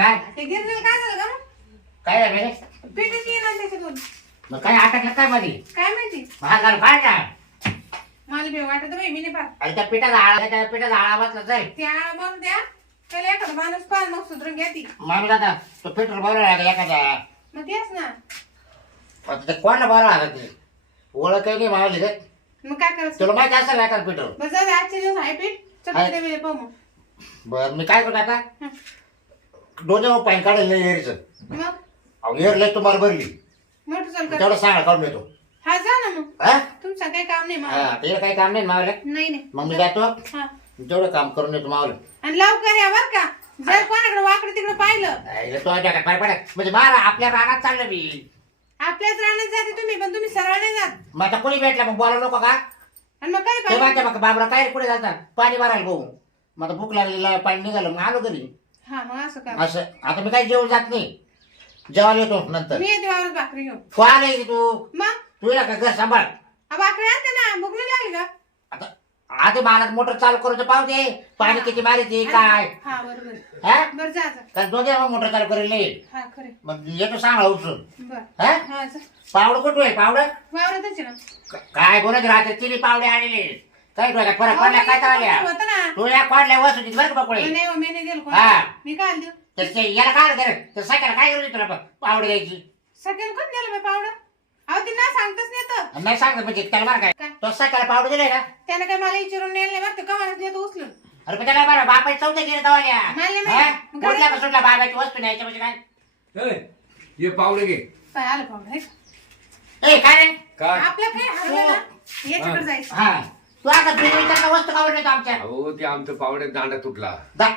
काय? ते गिरणीला काय झालं का मग? काय आहे रे? येणार त्याच्यातून मग काय अटकलं काय मध्ये काय माहिती? फाड ना मला बी वाटत बाई मी नाही पाहत. आणि त्या पिठाचा आळा त्या पिठाचा आळा बसला जाईल त्या मग द्या. त्याला एखादा माणूस पाहा मग सुधरून घ्या ती. माणूस आता तो पेट्रोल बरोबर लागला एखादा. मग तेच ना. आता ते कोणाला बरं आला ते? ओळख काही नाही मावली काय मग काय करायचं? तुला माहिती असेल ना एखादं पेट्रोल? बस जाऊ दे, आजचे दिवस आहे पीठ. आहे. चपाती वेळ पाहू मग. बरं मी काय करतो आता? हं. डोजे पाणी काढेल नाही एरीचं मग? अहो एर लय तुम्हाला भरली. मोटर चाल कर तेवढं सांगा काढून येतो हा जा ना मग. हा? तुमचं काही काम नाही मला हा काही काम नाही ना मावलं नाही नाही. मग मी जातो? हा. तेवढं काम करून येतो मावलं आणि लवकर या बर का. जर कोणाकडे वाकडे तिकडे पाहिलं. तो टाका पाय पडा. म्हणजे मारा आपल्या रानात चाललं मी. आपल्याच राहण्यात जाते तुम्ही पण तुम्ही सरळ नाही जात. मग आता कोणी भेटला मग बोला नको का? आणि मग काय ते पाहिजे म्हणते मग बाबरा काय रे पुढे जातात पाणी भरायला भाऊ मग आता भूक लागलेला पाणी निघालं मग आलो घरी. हा मग असं का? असं. आता मी काही जेवण जात नाही? जेवायला येतो नंतर. मी येते वावरात भाकरी घेऊन. तू की तू. मग? का घर सांभाळ? आ, भाकरी आणते ना भूक नाही लागली का? आता आधी मला मोटर चालू करून तर पाहू दे. पाणी किती मारिते काय? हा बरोबर. हा? बर जा जा. काय मग मोटर चालू करेल नाही. हा खरे. मग येतो सांगा उचलून. बर. हा? हा जा. पावडं कुठं आहे? पावडं? वावरातच आहे ना. क- काय बोलत राहते? तिने पावडे आलेले काय डोक्यात फरक पडला? काय तावल्या होतं ना. तू या कोडल्या वस्तू बरं का बकुळे? नाही हो, मी नाही हा. मी काय देऊ त्याच्या याला काय कर तर सकाळला काय करू तुला पावडे द्यायची सगळ्यांना कोण दिलं बाई पावडं? अहो ती ना सांगतच नाही तर. नाही सांगत म्हणजे त्याला बरं काय? काय? तो पावडे ना? त्यानं काय मला विचारून नेलं नाही बरं ते कमानच नेतो उचलून. अरे पण त्याला बरं बापाची चौथ्या गेले तवाल्या मला नाही. माहिती. मग कुठल्या सुटला बाबाची वस्तू न्यायच्या म्हणजे काय? ए, ये पावडे घे. काय आलं पावडं हे. का? ए काय रे? काय? आपलं काय? हरवलं ना? याच्याकडे जायचं. हा. तू आता विचारता वस्तू आमच्या. अहो ते आमचं पावडे दांडा तुटला. दा-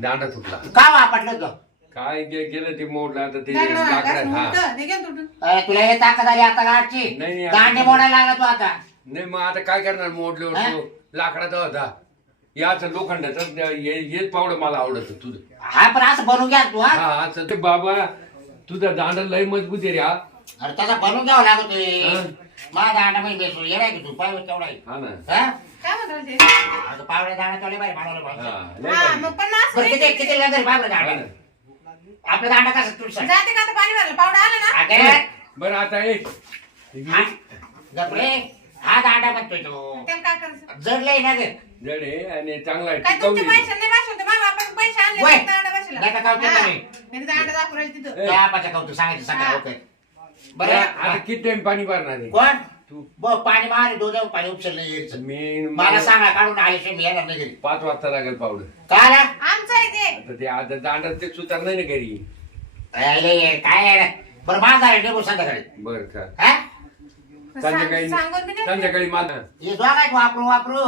दांडा तुटला. का वापरलं तो? काय गे- गेलं ते मोडलं आता ते लाकडं हा. घ्या तुटून. अरे तुला हे ताकद आली आता गाठची नाही, नाही, आता- दांडे मोडायला लागला तू आता. नाही मग आता काय करणार मोडले? तो लाकडाचा होता. याच लोखंडाचा हे- हेच पावडं मला आवडत तुझं. हा पण असं बनवून घ्या तू हा. हा असं ते बाबा तुझा दांडा लय मजबूत आहे रे हा. अरे त्याचा बनवून घ्यावं लागतोय हा. माझा दांडा म्हणजे बेसून येणार की तू पाहिजे तेवढा आहे. हा ना हा काय म्हणतात ते? आता पावडे दांडा तेवढे बाई बनवलं हा पाहिजे लय हा, भारी. मग पण असं बरं नाही किती की- किती लागेल पावडे हा दांडा ना. आपलं दांडा कसं जाते का आता पाणी भरलं पावडं आलं ना अगं बरं आता ए हा गपरे हा दांडा बनतोय तो त्याला काय करायचं जडलंय ना ग जड आहे आणि चांगला आहे काय टिकाऊ तुमचे आहे. पैसे नाही बसवते माझ्या बापाने पैसे आणले वय. तर दांडा बसला. नका काढू हा. तुम्ही. मी तर दांडा दाखवू राहिले तिथं ए. त्या पाच्या कौतुक सांगायचं सांगा हा. ओके बरं आता किती टाइम पाणी भरणार आहे? कोण? तू. ब पाणी मारे दोन पाणी यायचं मी मला सांगा काढून आल्याशिवाय मी येणार नाही घरी. पाच वाजता लागेल पावडं. काय रे? आमचं आहे ते. आता ते आता दांडा ते सुतार नाही ना घरी. काय आहे रे? बरं माझा आहे डेबू संध्याकाळी. बरं का हा? संध्याकाळी सांग- सांगून बी नाही संध्याकाळी मला हे दोघात वापरू वापरू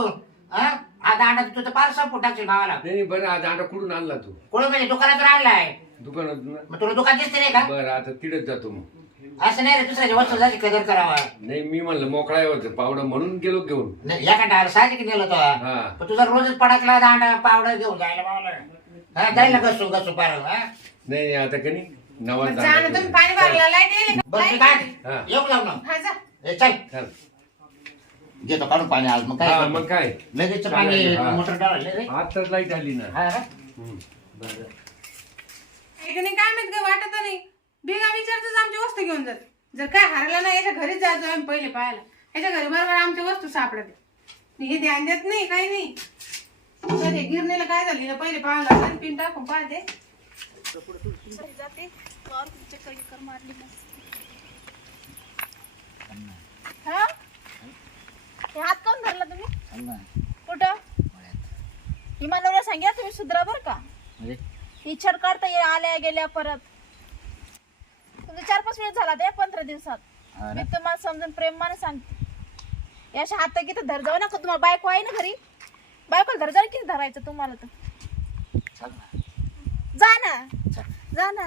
हा? हा दांडा तू तर फार संपुटाची भावाला. नाही नाही, बरं हा दांडा कुठून आणला तू? कुठं म्हणजे दुकानात आणलाय? दुकानात ना मग तुला दुकान दिसते नाही का? बरं आता तिथेच जातो मग. असं नाही रे दुसऱ्याच्या वस्तू जायची कदर करावा नाही मी म्हणलं मोकळा होतं पावडं म्हणून गेलो घेऊन नाही, या कंटाळा साहजिक नेलं तो हा. पण तुझा रोजच पडकला दांडा पावडर घेऊन जायला मावला हा जाईल ना घसू घसू पार हा नाही नाही, आता का नाही नवा मग जा ना तुम्ही पाणी भरलं लाइट येईल का? बरं मी लाइट काय येईल. हा. येऊ लाव ना हा जा ए, चल चल. घेतो काढून पाणी आज मग हा काय मग काय लगेच पाणी हा. मोटर रे आताच लाइट आली ना हा? हम्म. बरं. काय माहीत वाटत नाही बिगा विचारतच आमची वस्तू घेऊन जात. जर काय हरला ना याच्या घरीच जायचो आम्ही पहिले पाहायला. याच्या घरी बरोबर आमच्या वस्तू सापडते. हे ध्यान देत नाही काही नाही. कधी गिरणीला काय झाली? ना पहिले पाहायला पिन टाकून पाहते. जाते चक्कर चक्कर मारली हा? हे हात काऊन धरला तुम्ही? कुठं? इमानवर सांगितलं तुम्ही सुधरा बर का. म्हणजे? ही काढता ये आल्या गेल्या परत. तुमचे चार पाच मिनिट झाला ते पंधरा दिवसात. हा मी? तुम्हाला समजून प्रेमाने सांगते. या अशा हात किती धर जाऊ नका तुम्हाला बायको आहे ना घरी? बायको धर जाऊ किती धरायचं तुम्हाला तर. चल ना. जा ना. चल. जा ना.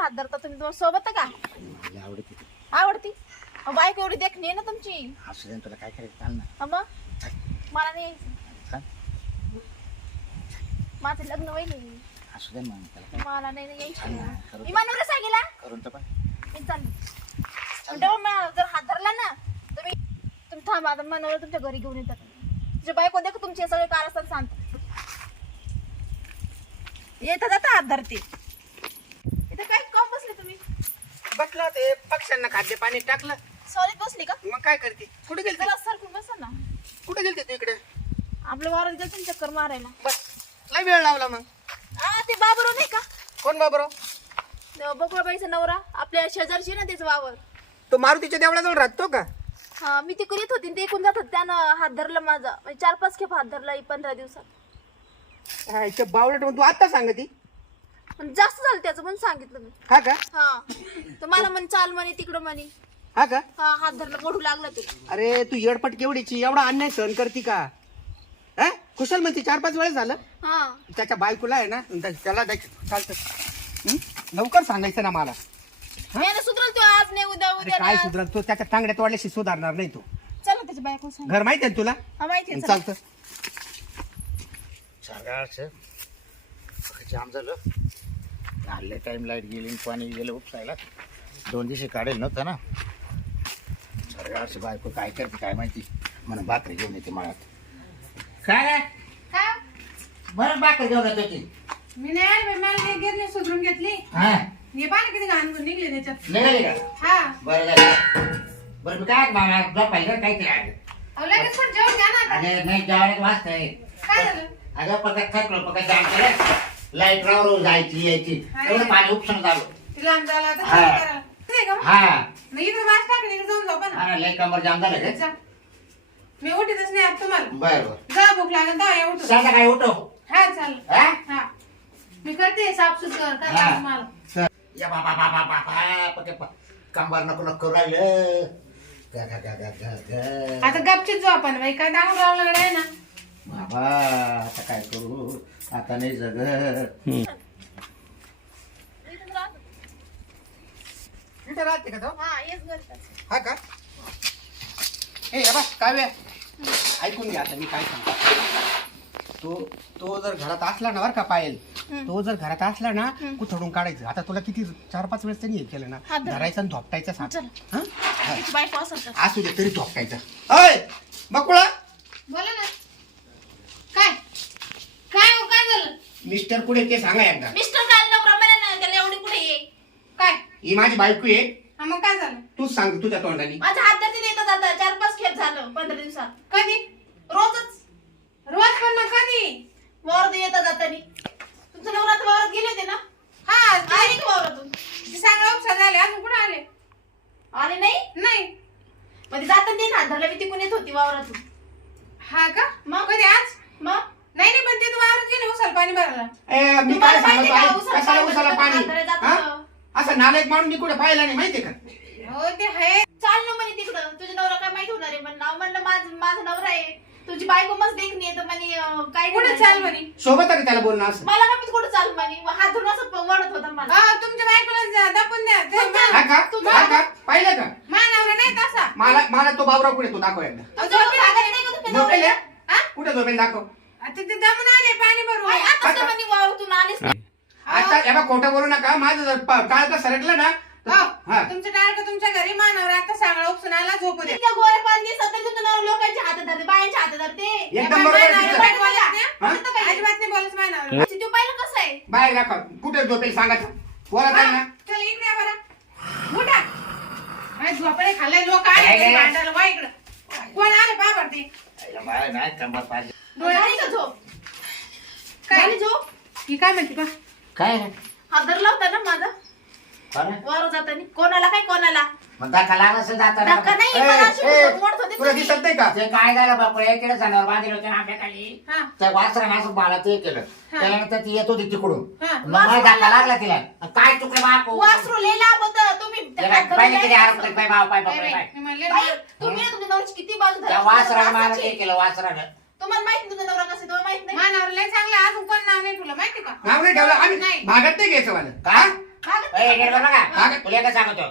हात धरता तुम्ही तुम्हाला सोबत का? मला आवडते ती. आवडती? अहो, बायको एवढी देखणी आहे ना तुमची. असू दे ना, तुला काय करायचं चाल ना. हा मग? मला नाही. चल. माझं लग्न होईल. असू दे मग त्याला काय? मला नाही ना यायचं करू. विमानावर सांगितला करून तर पण मी चालले. मला जर हात धरला ना तुम्ही तुम्ही थांबा आता मनावर तुमच्या घरी घेऊन येतात. तुझ्या बायको देखो तुमचे सगळे कारस्थान सांगतात येता जाता हात धरते इथं काय काम बसले तुम्ही? बसला ते पक्ष्यांना खाद्य पाणी टाकलं. सॉलिड बसली का? मग काय करते? कुठे गेलते? चला सरकून बसा ना. कुठे गेलते तू इकडे? आपल्या वावरात गेलं चक्कर मारायला. बस लय वेळ लावला मग. ते बाबरो नाही का? कोण बाबरो बकुळाबाईचा नवरा आपल्या शेजारची ना त्याचं वावर तो मारुतीच्या देवळाजवळ राहतो का? हा मी तिकडे येत होती आणि ते एकूण जात होते त्यानं हात धरला माझा. म्हणजे चार पाच खेप हात धरला ही पंधरा दिवसात. हा, इथे बावळट तू आता सांगती पण जास्त झालं त्याचं म्हणून सांगितलं मी. हा का? हा. तर मला म्हणे चाल म्हणे तिकडं म्हणे. हा का? हा हात धरला मोठू लागला ते. अरे तू येडपट केवढीची एवढा अन्याय सहन करती का? हा? कुशल म्हणते चार पाच वेळेस झालं. हा. त्याच्या बायकोला आहे ना त्या- त्याला देख- चालतं. हं? लवकर सांगायचं ना मला. यानं सुधरल तो आज नाही उद्या अरे उद्या काय नाही. सुधरल? तो त्याच्या तांगड्यात वाढल्याशी सुधारणार नाही तो. चला त्याच्या बायको सांग. घर माहिती आहे ना तुला? हा माहिती आहे, चला. चालतं. जाम झालं. हल्ले टाइम लाइट गेली आणि पाणी गेलं उपसायला दोन दिवशी काढेल नव्हतं ना. सरकारची बायको काय करते काय माहिती? म्हणून भाकरी घेऊन येते मळ्यात काय रे? का बरं भाकरी घेऊन ती मी नाही आले बाई, मला ते गिरणी सुधरून घेतली. हा? हे पाणी किती घाण करून निघले त्याच्यात. निघाली का? हा. बरं झालं बरं मी काय मला काय काहीतरी आलं अहो, लगेच पण जेवण घ्या ना आता. नाही जेवायला वाचतंय काय झालं? अगं पकड थकलो पकड जाम केलं. लाइट रावर जायची यायची. एवढं पाणी उपसून झालं. तिला आला आता हा. जेवण करायला. नाही का मग? हा. मग इकडे वास टाकले इकडे जाऊन झोपा ना. लय कमर जाम झालं का? जा. मी उठतच नाही आता तुम्हाला. बरं बरं. जा भूक लागेल या उठू संध्याकाळी उठव? हा चालेल. हा? हा. मी करते साफसूफ कर काय हा. लागेल मला चल. या बाबा बाबा बाबा पके कंबर नको नको राहिलं. गा, गा, गा, गा, गा, गा. आता गपचीत झोपा ना बाई काय दाखवून लावलं आहे ना? बाबा आता काय करू? आता नाही जगत. इथंच राहतो. इथे राहते का तो? हा येस घरी हा का? ए बा काव्या ऐकून घ्या आता मी काय सांगतो. तो तो जर घरात असला ना बरं का पायल तो जर घरात असला ना कुथडून काढायचं. आता तुला किती चार पाच वेळेस त्यांनी हे केलं ना हात धर. धरायचं आणि धोपटायचं साप. चल. हं? तिची बायको असेल तर. असू दे तरी धोपटायचं. अय बकुळा. बोला ना. काय? काय हो काय झालं? मिस्टर कुठे ते सांगा एकदा. मिस्टर नवरा म्हणे ना त्याला एवढी कुठे ये काय? ही माझी बायको आहे. हा मग काय झालं? तूच सांग तुझ्या तोंडाने. माझ्या हात धरती जाता. चार पाच खेप झालं पंधरा दिवसात कधी रोजच रोज पण मग कधी वावरात येता जातानी तुमच्या नवरात वावरात गेले होते ना हा आले की वावरातून ते झाले अजून कुठे आले? आले नाही? नाही. मध्ये जाताना ते हात धरला मी तिकून येत होती वावरातून. हा का? मग? कधी आज? मग? नाही नाही पण ते तू वावरात गेले उसाल पाणी भरायला. ए, मी तुम्हाला काय माहिती सांगतो का, आई? उसाला कशाला पाणी उसाला पाणी? जातं हा? ना. असं नालायक माणूस मी कुठे पाहिला नाही माहितीये का? हो ते आहे. चाल ना म्हणे तिकडं. तुझ्या नवरा काय माहीत होणार आहे? म्हणलं अहो, म्हणलं माझ माझा नवरा आहे. तुझी बायको मस्त देखणी आहे तर म्हणे अं, काय कुठे नाही चाल म्हणे. सोबत आहे का त्याला बोलणं असं? मला माहीत कुठं चाल म्हणे. मग हात धरून असं वळत होता मला. हा तुमच्या बायकोला जा- दाबून द्या. ते हा मा- का हा का पाहिलं का? मानावर नाही तसा मला मला तो बाबरा कुठे तो दाखव एकदा. अहो, तुझ्या झोपेल आहे. नाही का झोपेल? नवऱ्याला? आहे? हा? कुठे झोपेल दाखव? आता ते दमून आले पाणी भरून. आई, आताच तर म्हणे वावरातून आलीस नाही. आता एका खोटं बोलू नका. माझं जर प- टाळकं सरकलं ना तर- हो, हा. तुमचं टाळकं तुमच्या घरी मानावर आता सांगला उपसून आला झोपू द्या इतक्या गोऱ्या पाणी नवरा लोकांच्या हातात धरते बायांच्या हातात धरते. एकदम बरोबर आहे तिचं. नाही, हा? हं? अजिबात नाही बोलत मानावर अच्छा, तू पाहिलं कसं आहे? बाहेर दाखव. कुठे झोपेल सांगायचं बोला त्यांना. चल इकडे या बरं. उठा. अरे झोपडे खाल्ले लोक आले काय घरी काय? भांडायला. वा इकडं. कोण आले पा भरते बाहेर नाही कंबर पाहिजे. झाली का झोप? काय? झाली झोप? ही काय म्हणते पा काय हात धरला होता ना माझा? वर जातानी. कोणाला काय कोणाला? मग धक्का लागला असेल धक्का जाताना नाही मला अशी ए, मोडत होते तुला तुम्ही. दिसत नाही का? ते काय झालं बापू एकडे जनावर बांधले होते ना आंब्याखाली. हा. त्या वासराने असं मला ते केलं. ती येत होती तिकडून. हा. मग मला धक्का लागला तिला. काय चुकलं बापू वासरू लय लांब होतं. तुम्ही पहिले किती जायचं आरोप असतं. पाय भाव पाय नाही बापरे बाई, पाय मी म्हणले बाई, ना. तुम्ही ना तुमच्या नवऱ्याची किती बाजू त्या धरा. वासराने मला वासाची. ते केलं वासरानं. तुम्हाला माहिती तुझा नवरा कसं आहे, तुम्हाला माहीत नाही? लय चांगलं अजून कोण नाव नाही तुला माहिती का? नाव नाही ठेवलं. आम्ही नाही. भागात नाही घ्यायचं मला. काय ए, नाही. हा. नका तुला काय सांगतो.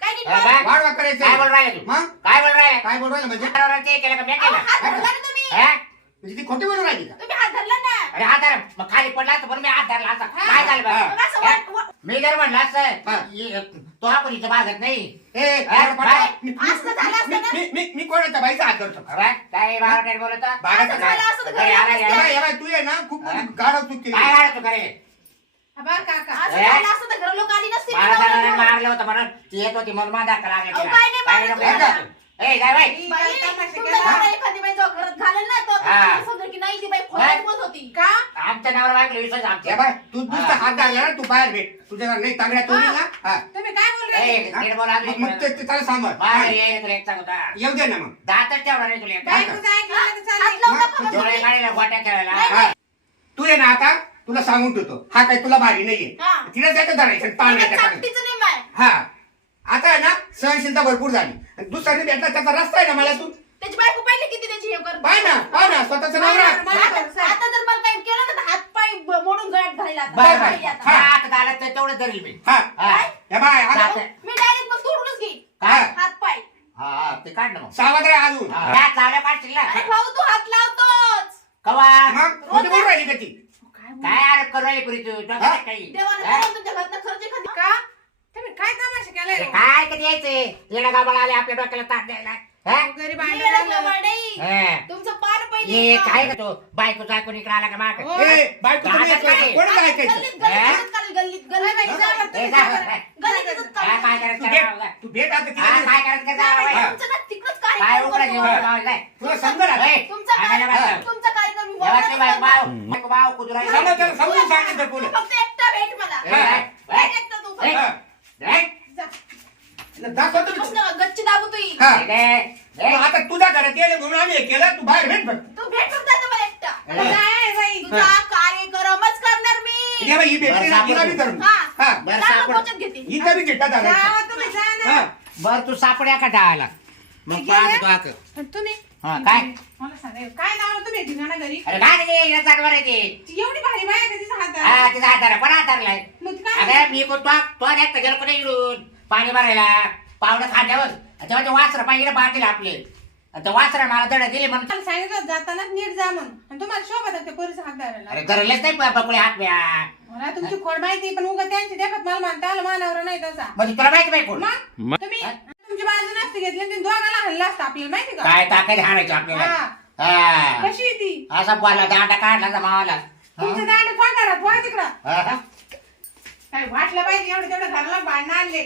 काय नीट हा, बोला. काय? काय बोल करायचं राहिले तू? मग? काय बोल राहिले? काय बोल राहिलं म्हणजे? वासरानं ते केलं का मी अहो, केलं हात धरला ना तुम्ही. हा? म्हणजे ती खोटी बोलून राहिली का? तुम्ही हात धरला ना. अरे हात धर. मग खाली पडला तर बरं मी हात धरला असता. काय झालं हा. मग असं बा वाट- वाट- मी जर म्हणलं हा. असं ये- तो आपण इथं भागत नाही. ए हा, काय? मी- असं झालं असतं ना? मी- मी- मी कोणाच्या बाईचा हात धरतो? काय काय बाबा बोलत झालं असतं तर घरी आला तू आहे ना. खूप हा? गाडव चूक केली काय आला तू करे बरं काका असं ए? झालं असतं तर घरी लोक आली नसती मला मारलं होतं म्हणून ती येत होती म्हणून माझा धक्का लागला अहो, तिला. काय नाही काय मारलं नको येत तुम्हाला? होतं. ए काय बाई बाई, काय तमाशा तुमचा केला? नवरा एखादी बाई जेव्हा घरात घालेल ना तो हा. तुम्हाला समजेल की नाही ती बाई खोल्यात बस होती का आमच्या नावावर ऐकलं विश्वास हे आमच्या बाय तू नुसतं हात धरला ना तू बाहेर भेट तुझ्या नाही तांगड्या तोडी ना हा तुम्ही काय बोल ए, रहे नीट बोला, नीट मग- मग ते बोला. ते त्याला सांभाळ बाहेर हा. ये, तुला एक सांगू का? येऊ दे ना मग दातच ठेवणार नाही तुला एक. बायकोचं ऐकलं तर हात चालेल. लावू नका मग बरं डोळे तुम्ही. काढले गोट्या खेळायला हा. तू ये ना आता तुला सांगून ठेवतो. हा काय तुला भारी नाहीये. हा. तिला त्याचं धरायचं. चापटीचं नाही माय हा. आता आहे ना सहनशीलता भरपूर झाली. आणि दुसऱ्याने भेटला त्याचा रस्ता आहे ना मला तू त्याची बायको पाहिजे किती त्याची हे कर पाय ना पाय ना स्वतःचं नाव आता. आता जर मला काही केलं ना तर हात पाय ब- मोडून गळ्यात घालील आता. Bye bye. आता. हा, तेवढं धरेल मी. हा. बाय जाते. मी डायरेक्ट मग तोडूनच घेईन. काय? हात पाय. हा हा, ते काढ ना मग. सावध आहे अजून. हा. काढशील ना अरे भाऊ तू हात लावतोच. कवा? मग? बोल राहिली का ती? काय आरोप करू राहिली पुरी तू डोक्यात काही देवाने हा? करून तुमच्या घरात खर्च एखादी का तुम्ही काय तमाशा केलाय अरे? काय कधी यायचंय येणं गाबाला आले आपल्या डोक्याला ताट द्यायला हा? गरीब. हा. तुमचं पार ये पहिले काय का तो बायकोचा ऐकून इकडे आला का माग हो. ए बायको तुम्ही दादा काय? कोणाला ऐकायचं गल्लीत गल्लीत चालेल, गल्लीत बाई, बाई, गल्लीत जा बरं, ए, तुम्ही जा जा बरं. बरं. गल्लीतच चालेल. काय तू करायचं भेट करा. तू भेट आता हा, तिला काय करायचं का नाही, जावं? नाही. तुमचं ना तिकडंच काय कार्यक्रम उकडा करू. जेवण जावं, जाय. तुला समजा ना ए, तुमचा आम्हाला कार्यक्रम बघा. तुमचा कार्यक्रम मी जेव्हा ते बोलणारच बाय- नाही. बाव, बायको बाव कुदू राहिली. समज त्याला समजून सांगितलं तू तुला फक्त एकटा भेट मला. ए, ए, भेट एकटा तू ए, फक्त. ए, जा. दाखव तुम्ही बस ना, गच्ची दाबू तू ही. हा. ए, ए, मग आता तुझ्या घरात येईल म्हणून आम्ही हे केलं तू बाहेर भेट फक्त. तू भेट फक्त आता मला एकटा. आता जाय, बाई. तुझा कार्यक्रमच करणार मी. ये बाई, ही भेटली ना तिला बी करून. हा. हा. बरं, चांगलं सापड. पोचत घेते. इथं बी घेतात आला जावा तुम्ही जा ना. हा. बर तू सापड्या का डाळाला मग पाहतो. पण तुम्ही हा, काय? मला सांगा काय लावलं तुम्ही ठिकाणा घरी? अरे काय नाही या चाकवर आहे ते. ती एवढी भारी बाय आहे का तिचा हा हातात तिचा हातार पण हातारलाय मग ती काय अरे मी कोण तो तो गेलो पाणी भरायला पावडं खांद्यावर. तेव्हा ते वासर पाहिजे बातील आपले. आणि ते वासरा मला दड दिले म्हणून मला सांगितलं होतं जाताना नीट जा म्हणून. आणि तुम्हाला शोभत त्या पोरीचा हात धरायला. अरे धरलेच नाही बकुळे हात म्या. मला तुमची खोड माहिती पण उगा त्यांची देखत मला म्हणता आलं मानावर नाही तसा. म्हणजे तुला माहिती कोण? मग? तुम्ही? तुमची बाजू नसते घेतली आणि दोघाला हल्ला असता आपल्याला माहिती का? काय ताकद हाणायची आपल्याला? हा. हा. कशी आहे ती? असा बोलला दांडा काढला जमावाला तुमचं दांड खोटा वा तिकडं. हा. काय वाटलं पाहिजे एवढं तेवढं घराला भांडणं आणले.